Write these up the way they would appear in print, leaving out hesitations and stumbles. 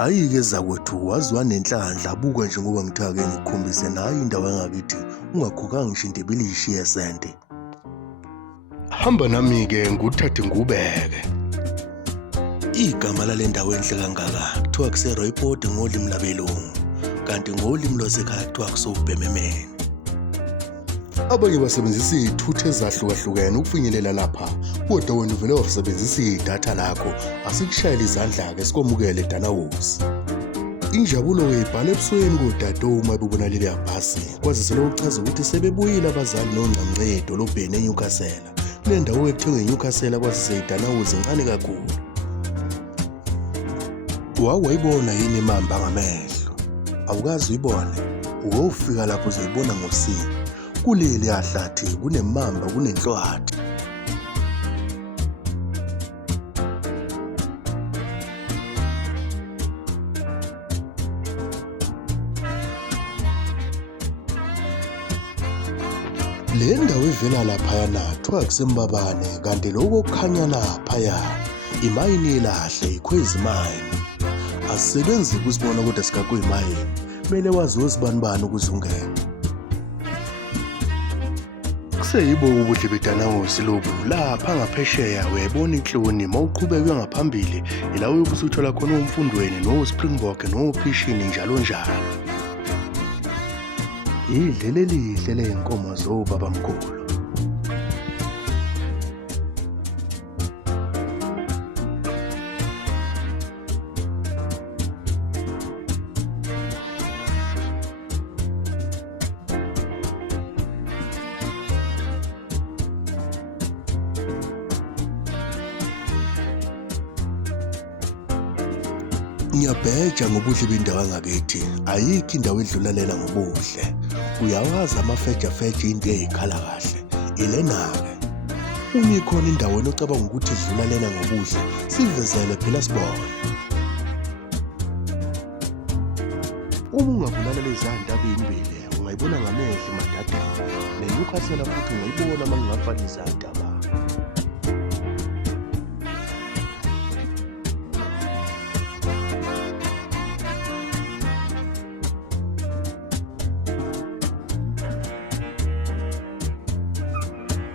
Ayike zakwethu wazwa nenhlanhla abuka njengoba ngithake ngikukhombise nayo indawo yangakithi ungakhokanga ngisho indibilishi yesente. Hamba nami-ke nguthathe ngubeke. Igama lale ndawo enhle kangaka kuthiwa kuseRooipoort ngolimi labelungu, kanti ngolimi lwasekhaya kuthiwa kusobhememene. Abanye basebenzisa izithuthi ezahlukahlukene ukufinyelela lapha, kodwa wena uvele wasebenzisa idatha lakho asikushayela izandla-ke sikwamukele Danawosi. Injabulo-ke ibhala ebusweni kodade uma bebona leliya bhasi kwazise lokuchaza ukuthi sebebuyile abazali nongcamce edolobheni eNewcastle. Le ndawo ekuthiwa ngeNewcastle kwazise iDanawosi incane kakhulu. Wawayibona yini imamba ngamehlo? Awukazi uyibone? Uwofika lapho uzoyibona ngosini. Kuleli yahlathi kunemamba kunenhlwathi. Le ndawo ivela laphayana kuthiwa kuseMbabane, kanti lokho kukhanya laphaya imayini elahle, iKhwezi Mine. Asisebenzi kusibona kodwa sikakuyimayini, kumele wazi ozibanibani ukuze ungene. Kuseyibo ubuhle beDanawosi lobu, lapha ngaphesheya uyayibona inhloni mawuqhubeka ngaphambili ila uyobusuthola khona umfundweni noSpringbok nophishini njalo njalo. Idlele lihle ley'nkomo zobabamkhulu. Ngiyabheja ngobuhle bendawo yangakithi, ayikho indawo edlulalela ngobuhle. Uyawazi amafejafeja into ey'khala kahle, ilena-ke. Uma ikhona indawo enocabanga ukuthi idlulalela ngobuhle, sivezele phela sibone. Uma ungabulala lezi ntabeni ungayibona ngamehlo madadeni, neNewcastle futhi ungayibona uma ngingafana izandaba.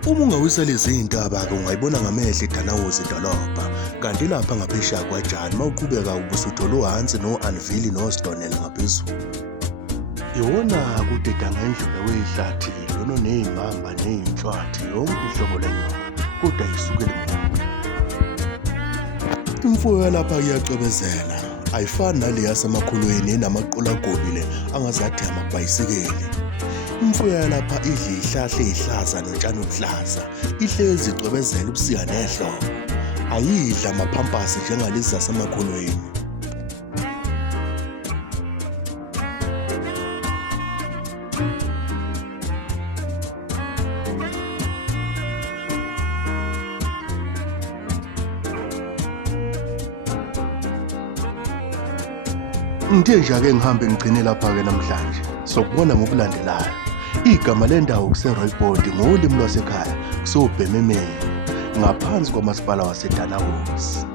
Uma ungawisa lezi iy'ntaba-ke ungayibona ngamehlo iDanawosi idolobha, kanti lapha ngaphesheya kwaJani mawuqhubeka ubusuthola uHansi no-Anville noStonel ngaphezulu. Iwona kudeda ngendlela wey'hlathi lona ney'mamba ney'nhlwathi yonke uhlobo lenyoni, kodwa yisukele emuva. Imfuyo yalapha iyacwebezela, ayifani nale yasemakholweni enamaqolo agobile angazathi amabhayisikeli. Imfuyo yalapha idla iy'hlahla ey'hlaza notshani obuluhlaza, ihlezi icwebezela ubusika nehlobo. Ayidla amaphampasi njengalezi zasemakholweni. Ngithe nje-ake ngihambe ngigcine lapha-ke namhlanje, sokubona ngokulandelayo. Igama lendawo kuseRooipoort ngolimi lwasekhaya kusobhememene, ngaphansi kwamasipala waseDanawosi.